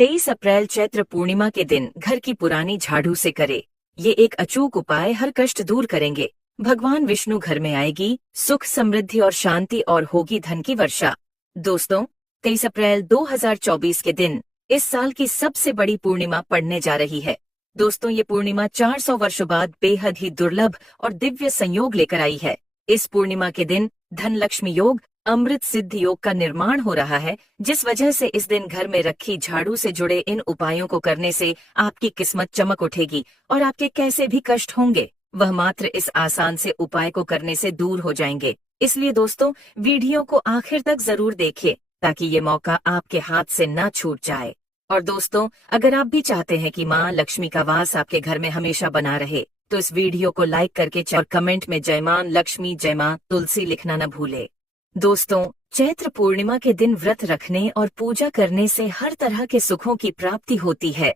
23 अप्रैल चैत्र पूर्णिमा के दिन घर की पुरानी झाड़ू से करे। ये एक अचूक उपाय हर कष्ट दूर करेंगे। भगवान विष्णु घर में आएगी, सुख समृद्धि और शांति और होगी धन की वर्षा। दोस्तों, 23 अप्रैल 2024 के दिन इस साल की सबसे बड़ी पूर्णिमा पड़ने जा रही है। दोस्तों, ये पूर्णिमा 400 वर्षों बाद बेहद ही दुर्लभ और दिव्य संयोग लेकर आई है। इस पूर्णिमा के दिन धन लक्ष्मी योग, अमृत सिद्धि योग का निर्माण हो रहा है, जिस वजह से इस दिन घर में रखी झाड़ू से जुड़े इन उपायों को करने से आपकी किस्मत चमक उठेगी और आपके कैसे भी कष्ट होंगे वह मात्र इस आसान से उपाय को करने से दूर हो जाएंगे। इसलिए दोस्तों, वीडियो को आखिर तक जरूर देखिए ताकि ये मौका आपके हाथ से न छूट जाए। और दोस्तों, अगर आप भी चाहते हैं कि माँ लक्ष्मी का वास आपके घर में हमेशा बना रहे, तो इस वीडियो को लाइक करके और कमेंट में जय मां लक्ष्मी, जय मां तुलसी लिखना न भूले। दोस्तों, चैत्र पूर्णिमा के दिन व्रत रखने और पूजा करने से हर तरह के सुखों की प्राप्ति होती है।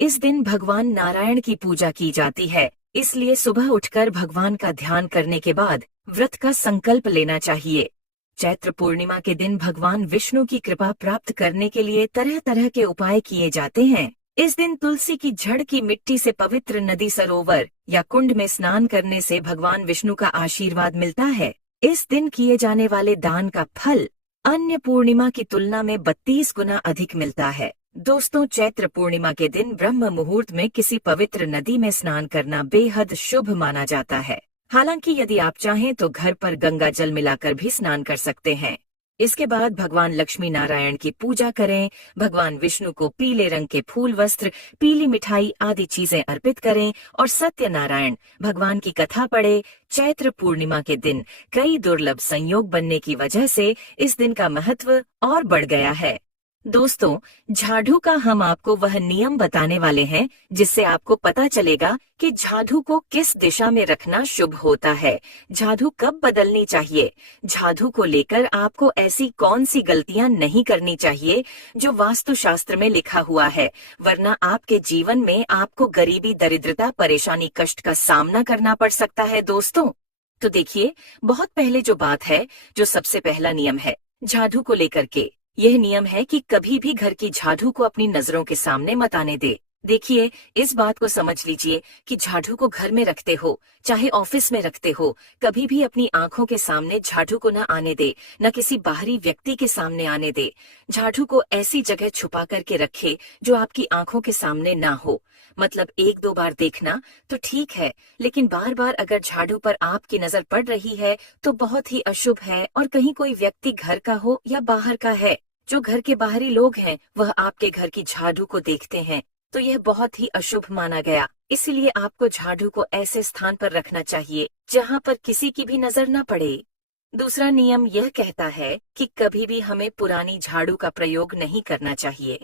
इस दिन भगवान नारायण की पूजा की जाती है, इसलिए सुबह उठकर भगवान का ध्यान करने के बाद व्रत का संकल्प लेना चाहिए। चैत्र पूर्णिमा के दिन भगवान विष्णु की कृपा प्राप्त करने के लिए तरह तरह के उपाय किए जाते हैं। इस दिन तुलसी की जड़ की मिट्टी से पवित्र नदी, सरोवर या कुंड में स्नान करने से भगवान विष्णु का आशीर्वाद मिलता है। इस दिन किए जाने वाले दान का फल अन्य पूर्णिमा की तुलना में 32 गुना अधिक मिलता है। दोस्तों, चैत्र पूर्णिमा के दिन ब्रह्म मुहूर्त में किसी पवित्र नदी में स्नान करना बेहद शुभ माना जाता है। हालांकि यदि आप चाहें तो घर पर गंगा जल मिलाकर भी स्नान कर सकते हैं। इसके बाद भगवान लक्ष्मी नारायण की पूजा करें, भगवान विष्णु को पीले रंग के फूल, वस्त्र, पीली मिठाई आदि चीजें अर्पित करें और सत्यनारायण भगवान की कथा पढ़े। चैत्र पूर्णिमा के दिन कई दुर्लभ संयोग बनने की वजह से इस दिन का महत्व और बढ़ गया है। दोस्तों, झाड़ू का हम आपको वह नियम बताने वाले हैं जिससे आपको पता चलेगा कि झाड़ू को किस दिशा में रखना शुभ होता है, झाड़ू कब बदलनी चाहिए, झाड़ू को लेकर आपको ऐसी कौन सी गलतियां नहीं करनी चाहिए जो वास्तुशास्त्र में लिखा हुआ है, वरना आपके जीवन में आपको गरीबी, दरिद्रता, परेशानी, कष्ट का सामना करना पड़ सकता है। दोस्तों, तो देखिए, बहुत पहले जो बात है, जो सबसे पहला नियम है झाड़ू को लेकर के, यह नियम है कि कभी भी घर की झाड़ू को अपनी नजरों के सामने मत आने दे। देखिए, इस बात को समझ लीजिए कि झाड़ू को घर में रखते हो, चाहे ऑफिस में रखते हो, कभी भी अपनी आंखों के सामने झाड़ू को न आने दे, न किसी बाहरी व्यक्ति के सामने आने दे। झाड़ू को ऐसी जगह छुपा करके रखे जो आपकी आंखों के सामने ना हो। मतलब 1-2 बार देखना तो ठीक है, लेकिन बार बार अगर झाड़ू पर आपकी नजर पड़ रही है तो बहुत ही अशुभ है। और कहीं कोई व्यक्ति घर का हो या बाहर का है, जो घर के बाहरी लोग हैं, वह आपके घर की झाड़ू को देखते हैं, तो यह बहुत ही अशुभ माना गया। इसलिए आपको झाड़ू को ऐसे स्थान पर रखना चाहिए जहां पर किसी की भी नजर न पड़े। दूसरा नियम यह कहता है कि कभी भी हमें पुरानी झाड़ू का प्रयोग नहीं करना चाहिए।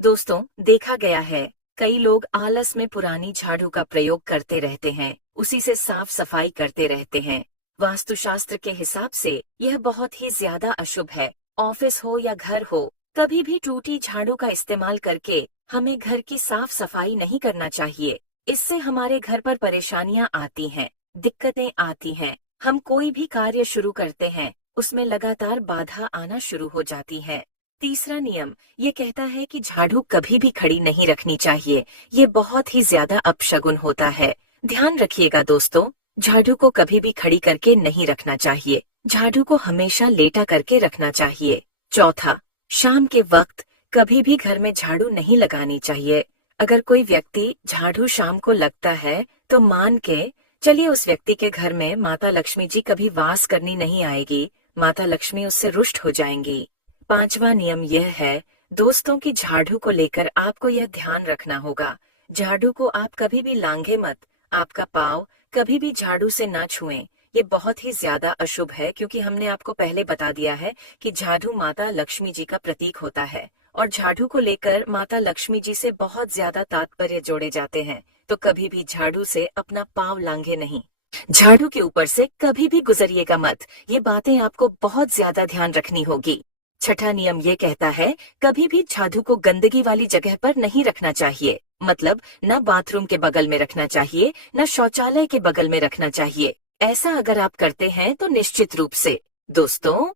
दोस्तों, देखा गया है कई लोग आलस में पुरानी झाड़ू का प्रयोग करते रहते हैं, उसी से साफ सफाई करते रहते हैं। वास्तुशास्त्र के हिसाब से यह बहुत ही ज्यादा अशुभ है। ऑफिस हो या घर हो, कभी भी टूटी झाड़ू का इस्तेमाल करके हमें घर की साफ सफाई नहीं करना चाहिए। इससे हमारे घर पर परेशानियां आती हैं, दिक्कतें आती हैं। हम कोई भी कार्य शुरू करते हैं, उसमें लगातार बाधा आना शुरू हो जाती है। तीसरा नियम ये कहता है कि झाड़ू कभी भी खड़ी नहीं रखनी चाहिए। ये बहुत ही ज्यादा अपशगुन होता है। ध्यान रखिएगा दोस्तों, झाड़ू को कभी भी खड़ी करके नहीं रखना चाहिए। झाड़ू को हमेशा लेटा करके रखना चाहिए। चौथा, शाम के वक्त कभी भी घर में झाड़ू नहीं लगानी चाहिए। अगर कोई व्यक्ति झाड़ू शाम को लगता है तो मान के चलिए उस व्यक्ति के घर में माता लक्ष्मी जी कभी वास करनी नहीं आएगी, माता लक्ष्मी उससे रुष्ट हो जाएंगी। पांचवा नियम यह है दोस्तों कि झाड़ू को लेकर आपको यह ध्यान रखना होगा, झाड़ू को आप कभी भी लांघे मत। आपका पाँव कभी भी झाड़ू से ना छुएं। ये बहुत ही ज्यादा अशुभ है, क्योंकि हमने आपको पहले बता दिया है कि झाड़ू माता लक्ष्मी जी का प्रतीक होता है और झाड़ू को लेकर माता लक्ष्मी जी से बहुत ज्यादा तात्पर्य जोड़े जाते हैं। तो कभी भी झाड़ू से अपना पाँव लांघे नहीं, झाड़ू के ऊपर से कभी भी गुजरिएगा मत। ये बातें आपको बहुत ज्यादा ध्यान रखनी होगी। छठा नियम ये कहता है कभी भी झाड़ू को गंदगी वाली जगह पर नहीं रखना चाहिए। मतलब न बाथरूम के बगल में रखना चाहिए, न शौचालय के बगल में रखना चाहिए। ऐसा अगर आप करते हैं तो निश्चित रूप से दोस्तों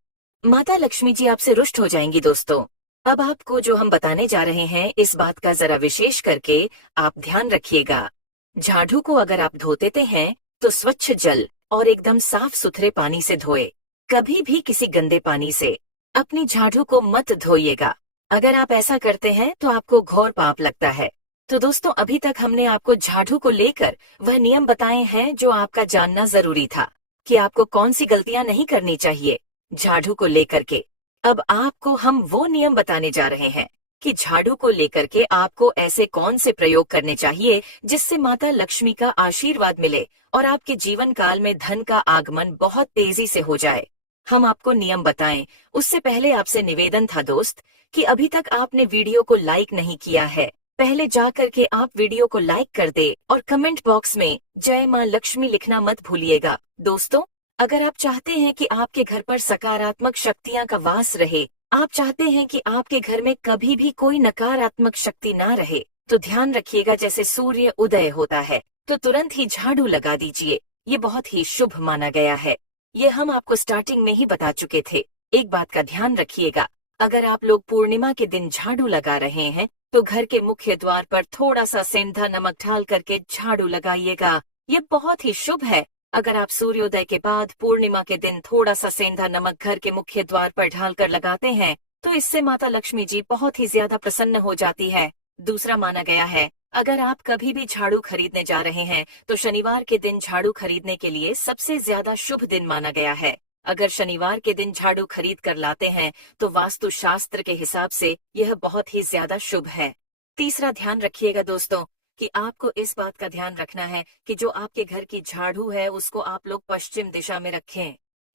माता लक्ष्मी जी आपसे रुष्ट हो जाएंगी। दोस्तों, अब आपको जो हम बताने जा रहे हैं इस बात का जरा विशेष करके आप ध्यान रखिएगा। झाड़ू को अगर आप धो देते हैं तो स्वच्छ जल और एकदम साफ सुथरे पानी से धोए, कभी भी किसी गंदे पानी से अपनी झाड़ू को मत धोइएगा। अगर आप ऐसा करते हैं तो आपको घोर पाप लगता है। तो दोस्तों, अभी तक हमने आपको झाड़ू को लेकर वह नियम बताए हैं जो आपका जानना जरूरी था कि आपको कौन सी गलतियां नहीं करनी चाहिए झाड़ू को लेकर के। अब आपको हम वो नियम बताने जा रहे हैं कि झाड़ू को लेकर के आपको ऐसे कौन से प्रयोग करने चाहिए जिससे माता लक्ष्मी का आशीर्वाद मिले और आपके जीवन काल में धन का आगमन बहुत तेजी से हो जाए। हम आपको नियम बताएं उससे पहले आपसे निवेदन था दोस्त कि अभी तक आपने वीडियो को लाइक नहीं किया है, पहले जा करके आप वीडियो को लाइक कर दे और कमेंट बॉक्स में जय माँ लक्ष्मी लिखना मत भूलिएगा। दोस्तों, अगर आप चाहते हैं कि आपके घर पर सकारात्मक शक्तियां का वास रहे, आप चाहते हैं कि आपके घर में कभी भी कोई नकारात्मक शक्ति ना रहे, तो ध्यान रखिएगा जैसे सूर्य उदय होता है तो तुरंत ही झाड़ू लगा दीजिए। ये बहुत ही शुभ माना गया है। ये हम आपको स्टार्टिंग में ही बता चुके थे। एक बात का ध्यान रखिएगा, अगर आप लोग पूर्णिमा के दिन झाड़ू लगा रहे हैं तो घर के मुख्य द्वार पर थोड़ा सा सेंधा नमक डाल करके झाड़ू लगाइएगा। ये बहुत ही शुभ है। अगर आप सूर्योदय के बाद पूर्णिमा के दिन थोड़ा सा सेंधा नमक घर के मुख्य द्वार पर ढालकर लगाते हैं तो इससे माता लक्ष्मी जी बहुत ही ज्यादा प्रसन्न हो जाती है। दूसरा माना गया है, अगर आप कभी भी झाड़ू खरीदने जा रहे हैं तो शनिवार के दिन झाड़ू खरीदने के लिए सबसे ज्यादा शुभ दिन माना गया है। अगर शनिवार के दिन झाड़ू खरीद कर लाते हैं तो वास्तु शास्त्र के हिसाब से यह बहुत ही ज्यादा शुभ है। तीसरा ध्यान रखिएगा दोस्तों कि आपको इस बात का ध्यान रखना है कि जो आपके घर की झाड़ू है उसको आप लोग पश्चिम दिशा में रखें।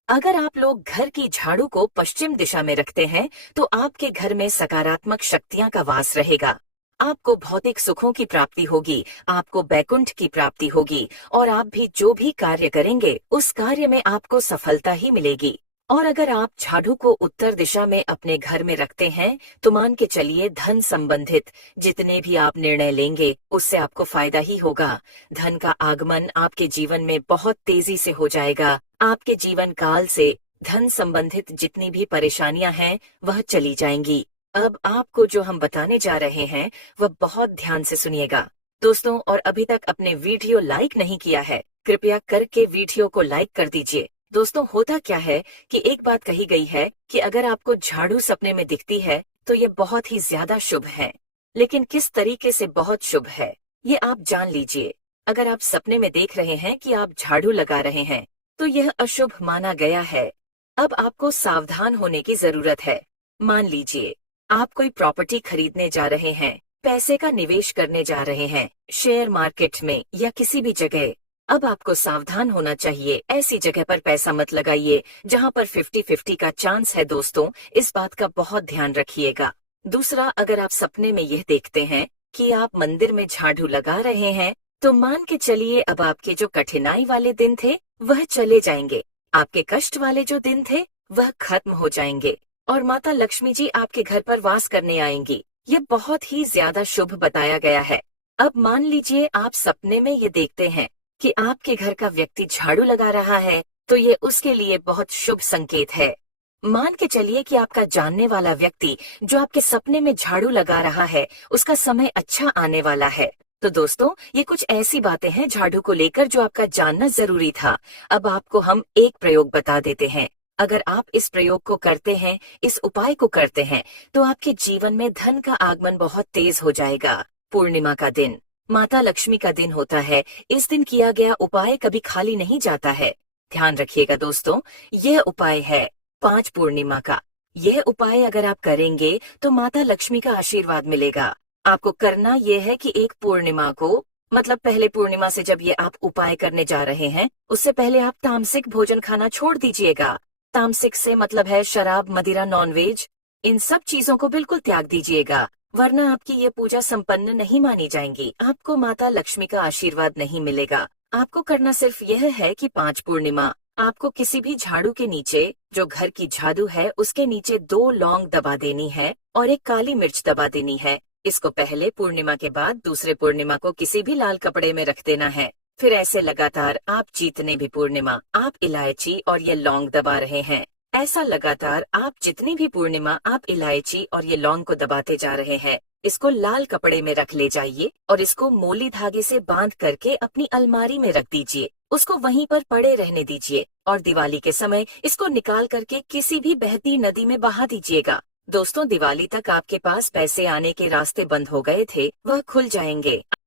अगर आप लोग घर की झाड़ू को पश्चिम दिशा में रखते हैं तो आपके घर में सकारात्मक शक्तियां का वास रहेगा। आपको भौतिक सुखों की प्राप्ति होगी, आपको बैकुंठ की प्राप्ति होगी और आप भी जो भी कार्य करेंगे उस कार्य में आपको सफलता ही मिलेगी। और अगर आप झाड़ू को उत्तर दिशा में अपने घर में रखते हैं तो मान के चलिए धन संबंधित जितने भी आप निर्णय लेंगे उससे आपको फायदा ही होगा। धन का आगमन आपके जीवन में बहुत तेजी से हो जाएगा। आपके जीवन काल से धन संबंधित जितनी भी परेशानियां हैं वह चली जाएंगी। अब आपको जो हम बताने जा रहे हैं वह बहुत ध्यान से सुनिएगा दोस्तों। और अभी तक अपने वीडियो लाइक नहीं किया है, कृपया करके वीडियो को लाइक कर दीजिए। दोस्तों, होता क्या है कि एक बात कही गई है कि अगर आपको झाड़ू सपने में दिखती है तो ये बहुत ही ज्यादा शुभ है। लेकिन किस तरीके से बहुत शुभ है ये आप जान लीजिए। अगर आप सपने में देख रहे हैं कि आप झाड़ू लगा रहे हैं तो यह अशुभ माना गया है। अब आपको सावधान होने की जरूरत है। मान लीजिए आप कोई प्रॉपर्टी खरीदने जा रहे हैं, पैसे का निवेश करने जा रहे हैं शेयर मार्केट में या किसी भी जगह। अब आपको सावधान होना चाहिए, ऐसी जगह पर पैसा मत लगाइए जहां पर 50-50 का चांस है। दोस्तों, इस बात का बहुत ध्यान रखिएगा। दूसरा, अगर आप सपने में यह देखते हैं कि आप मंदिर में झाड़ू लगा रहे हैं तो मान के चलिए अब आपके जो कठिनाई वाले दिन थे वह चले जाएंगे, आपके कष्ट वाले जो दिन थे वह खत्म हो जाएंगे और माता लक्ष्मी जी आपके घर पर वास करने आएंगी। ये बहुत ही ज्यादा शुभ बताया गया है। अब मान लीजिए आप सपने में ये देखते हैं कि आपके घर का व्यक्ति झाड़ू लगा रहा है तो ये उसके लिए बहुत शुभ संकेत है। मान के चलिए कि आपका जानने वाला व्यक्ति जो आपके सपने में झाड़ू लगा रहा है उसका समय अच्छा आने वाला है। तो दोस्तों, ये कुछ ऐसी बातें हैं झाड़ू को लेकर जो आपका जानना जरूरी था। अब आपको हम एक प्रयोग बता देते हैं। अगर आप इस प्रयोग को करते हैं, इस उपाय को करते हैं तो आपके जीवन में धन का आगमन बहुत तेज हो जाएगा। पूर्णिमा का दिन माता लक्ष्मी का दिन होता है। इस दिन किया गया उपाय कभी खाली नहीं जाता है। ध्यान रखिएगा दोस्तों, यह उपाय है 5 पूर्णिमा का। यह उपाय अगर आप करेंगे तो माता लक्ष्मी का आशीर्वाद मिलेगा। आपको करना यह है कि एक पूर्णिमा को, मतलब पहले पूर्णिमा से जब ये आप उपाय करने जा रहे हैं उससे पहले आप तामसिक भोजन खाना छोड़ दीजिएगा। तामसिक से मतलब है शराब, मदिरा, नॉनवेज, इन सब चीजों को बिल्कुल त्याग दीजिएगा, वरना आपकी ये पूजा संपन्न नहीं मानी जाएंगी। आपको माता लक्ष्मी का आशीर्वाद नहीं मिलेगा। आपको करना सिर्फ यह है कि 5 पूर्णिमा आपको किसी भी झाड़ू के नीचे, जो घर की झाड़ू है उसके नीचे 2 लौंग दबा देनी है और एक काली मिर्च दबा देनी है। इसको पहले पूर्णिमा के बाद दूसरे पूर्णिमा को किसी भी लाल कपड़े में रख देना है। फिर ऐसे लगातार आप जितने भी पूर्णिमा आप इलायची और ये लौंग दबा रहे हैं ऐसा लगातार आप जितनी भी पूर्णिमा आप इलायची और ये लौंग को दबाते जा रहे हैं, इसको लाल कपड़े में रख ले जाइए और इसको मोली धागे से बांध करके अपनी अलमारी में रख दीजिए। उसको वहीं पर पड़े रहने दीजिए और दिवाली के समय इसको निकाल करके किसी भी बहती नदी में बहा दीजिएगा। दोस्तों, दिवाली तक आपके पास पैसे आने के रास्ते बंद हो गए थे, वह खुल जाएंगे।